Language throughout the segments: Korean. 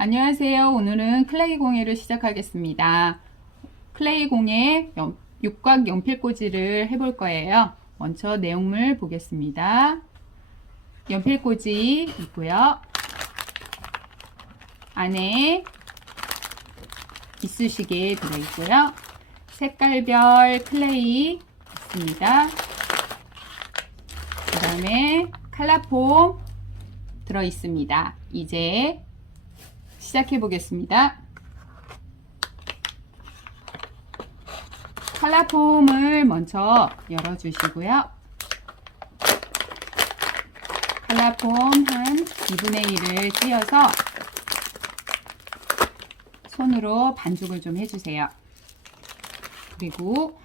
안녕하세요. 오늘은 클레이 공예를 시작하겠습니다. 클레이 공예 연- 육각 연필꽂이를 해볼 거예요. 먼저 내용물 보겠습니다. 연필꽂이 있고요. 안에 이쑤시개 들어있고요. 색깔별 클레이 있습니다. 그 다음에 칼라폼 들어있습니다. 이제 시작해 보겠습니다. 칼라폼을 먼저 열어주시고요. 칼라폼 한 2분의 1을 띄어서 손으로 반죽을 좀 해주세요. 그리고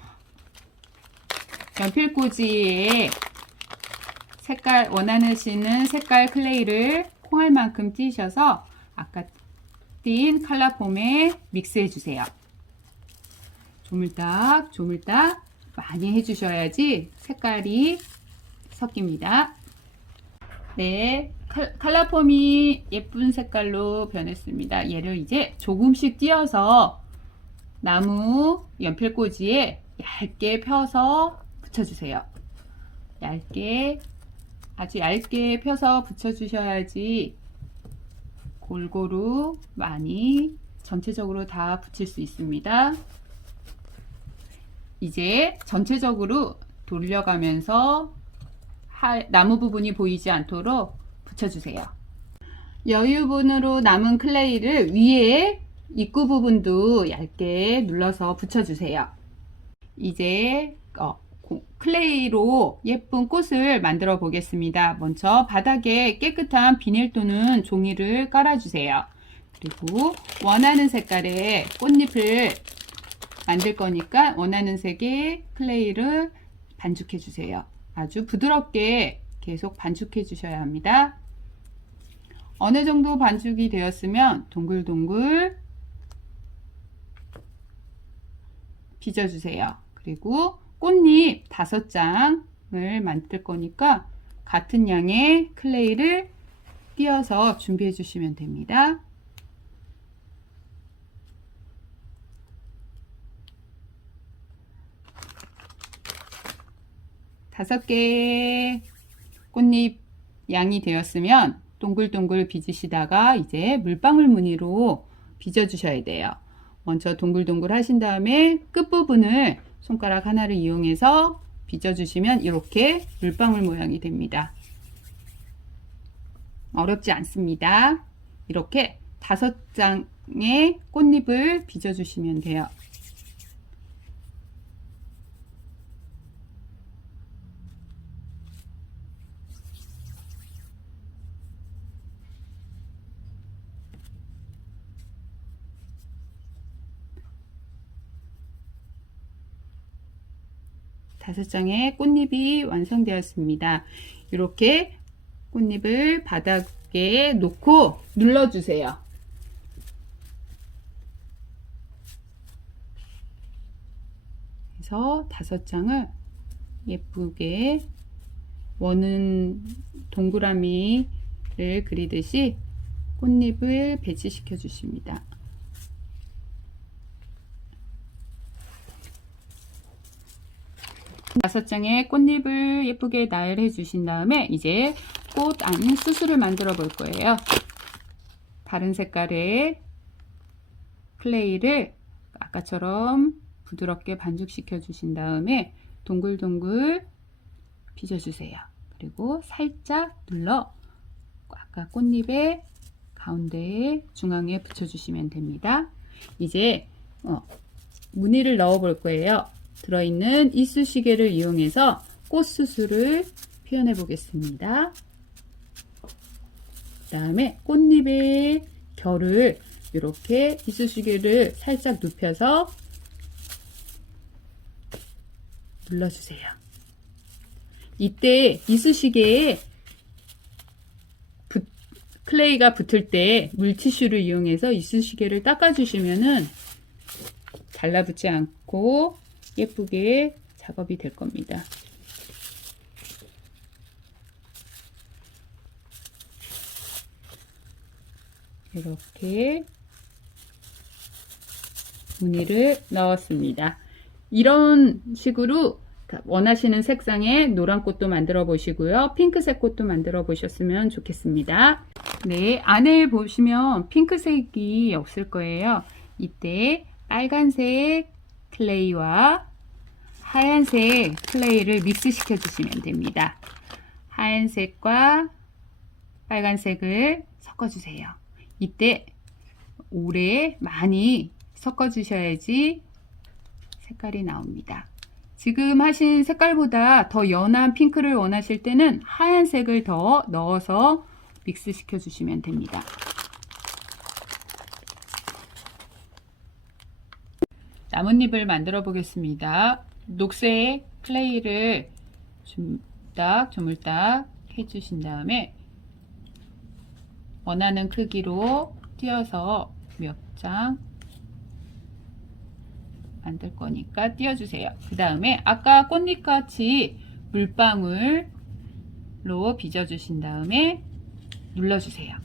연필꽂이에 색깔 원하시는 색깔 클레이를 콩알만큼 띄셔서 아까 띈 칼라폼에 믹스해 주세요. 조물딱 조물딱 많이 해주셔야지 색깔이 섞입니다. 네, 칼- 칼라폼이 예쁜 색깔로 변했습니다. 얘를 이제 조금씩 띄어서 나무 연필꽂이에 얇게 펴서 붙여주세요. 얇게 아주 얇게 펴서 붙여주셔야지 골고루 많이 전체적으로 다 붙일 수 있습니다. 이제 전체적으로 돌려가면서 하- 나무 부분이 보이지 않도록 붙여주세요. 여유분으로 남은 클레이를 위에 입구 부분도 얇게 눌러서 붙여주세요. 이제 어, 고- 클레이로 예쁜 꽃을 만들어 보겠습니다. 먼저 바닥에 깨끗한 비닐 또는 종이를 깔아주세요. 그리고 원하는 색깔의 꽃잎을 만들 거니까 원하는 색의 클레이를 반죽해 주세요. 아주 부드럽게 계속 반죽해 주셔야 합니다. 어느 정도 반죽이 되었으면 동글동글 빚어주세요. 그리고 꽃잎 다섯 장을 만들 거니까 같은 양의 클레이를 띄어서 준비해 주시면 됩니다. 다섯 개의 꽃잎 양이 되었으면 동글동글 빚으시다가 이제 물방울 무늬로 빚어 주셔야 돼요. 먼저 동글동글 하신 다음에 끝부분을 손가락 하나를 이용해서 빚어주시면 이렇게 물방울 모양이 됩니다. 어렵지 않습니다. 이렇게 다섯 장의 꽃잎을 빚어주시면 돼요. 다섯 장의 꽃잎이 완성되었습니다. 이렇게 꽃잎을 바닥에 놓고 눌러주세요. 그래서 다섯 장을 예쁘게 원은 동그라미를 그리듯이 꽃잎을 배치시켜 주십니다. 다섯 장의 꽃잎을 예쁘게 나열해 주신 다음에 이제 꽃 안 수술을 만들어 볼 거예요. 다른 색깔의 클레이를 아까처럼 부드럽게 반죽시켜 주신 다음에 동글동글 빚어주세요. 그리고 살짝 눌러 아까 꽃잎의 가운데에 중앙에 붙여주시면 됩니다. 이제 어, 무늬를 넣어 볼 거예요. 들어있는 이쑤시개를 이용해서 꽃수술을 표현해 보겠습니다. 그 다음에 꽃잎의 결을 이렇게 이쑤시개를 살짝 눕혀서 눌러주세요. 이때 이쑤시개에 붙- 클레이가 붙을 때 물티슈를 이용해서 이쑤시개를 닦아주시면은 달라붙지 않고 예쁘게 작업이 될 겁니다. 이렇게 무늬를 넣었습니다. 이런 식으로 원하시는 색상의 노란 꽃도 만들어 보시고요. 핑크색 꽃도 만들어 보셨으면 좋겠습니다. 네, 안에 보시면 핑크색이 없을 거예요. 이때 빨간색 클레이와 하얀색 클레이를 믹스시켜 주시면 됩니다. 하얀색과 빨간색을 섞어 주세요. 이때 오래 많이 섞어 주셔야지 색깔이 나옵니다. 지금 하신 색깔보다 더 연한 핑크를 원하실 때는 하얀색을 더 넣어서 믹스시켜 주시면 됩니다. 나뭇잎을 만들어 보겠습니다. 녹색 클레이를 좀딱 조물딱 해주신 다음에 원하는 크기로 띄어서 몇 장 만들 거니까 띄워주세요. 그 다음에 아까 꽃잎같이 물방울로 빚어주신 다음에 눌러주세요.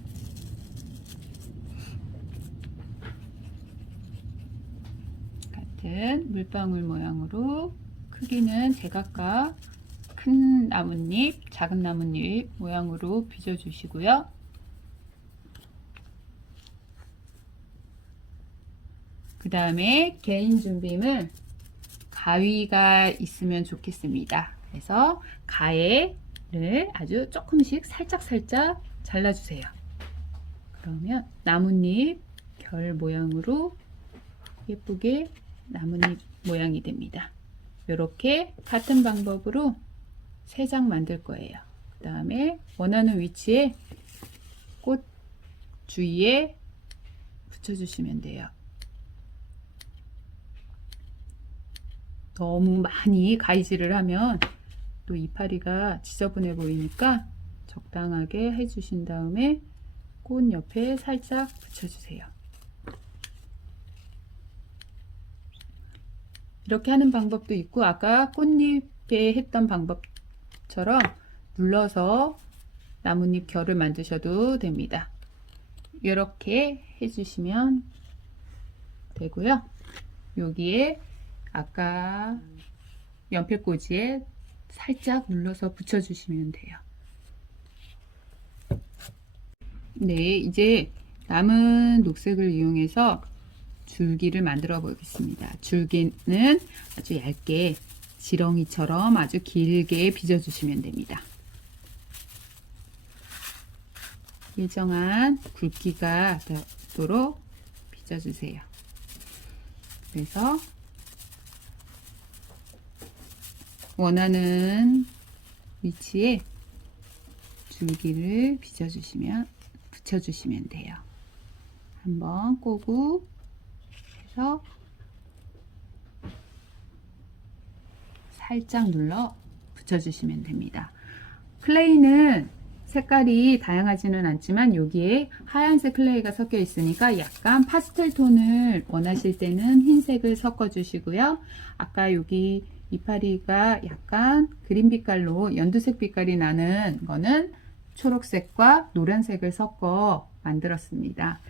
같은 물방울 모양으로 크기는 제각각 큰 나뭇잎, 작은 나뭇잎 모양으로 빚어주시고요. 그 다음에 개인 준비물 가위가 있으면 좋겠습니다. 그래서 가해를 아주 조금씩 살짝살짝 잘라주세요. 그러면 나뭇잎 결 모양으로 예쁘게 나뭇잎 모양이 됩니다. 이렇게 같은 방법으로 세장 만들 거예요. 그 다음에 원하는 위치에 꽃 주위에 붙여주시면 돼요. 너무 많이 가위질을 하면 또 이파리가 지저분해 보이니까 적당하게 해주신 다음에 꽃 옆에 살짝 붙여주세요. 이렇게 하는 방법도 있고 아까 꽃잎에 했던 방법처럼 눌러서 나뭇잎 결을 만드셔도 됩니다. 이렇게 해주시면 되고요. 여기에 아까 연필꽂이에 살짝 눌러서 붙여주시면 돼요. 네, 이제 남은 녹색을 이용해서 줄기를 만들어 보겠습니다. 줄기는 아주 얇게 지렁이처럼 아주 길게 빚어주시면 됩니다. 일정한 굵기가 되도록 빚어주세요. 그래서 원하는 위치에 줄기를 빚어주시면 붙여주시면 돼요. 한번 꼬고 해서 살짝 눌러 붙여주시면 됩니다. 클레이는 색깔이 다양하지는 않지만 여기에 하얀색 클레이가 섞여 있으니까 약간 파스텔 톤을 원하실 때는 흰색을 섞어 주시고요. 아까 여기 이파리가 약간 그린 빛깔로 연두색 빛깔이 나는 거는 초록색과 노란색을 섞어 만들었습니다.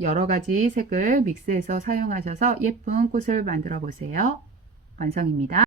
여러 가지 색을 믹스해서 사용하셔서 예쁜 꽃을 만들어 보세요. 완성입니다.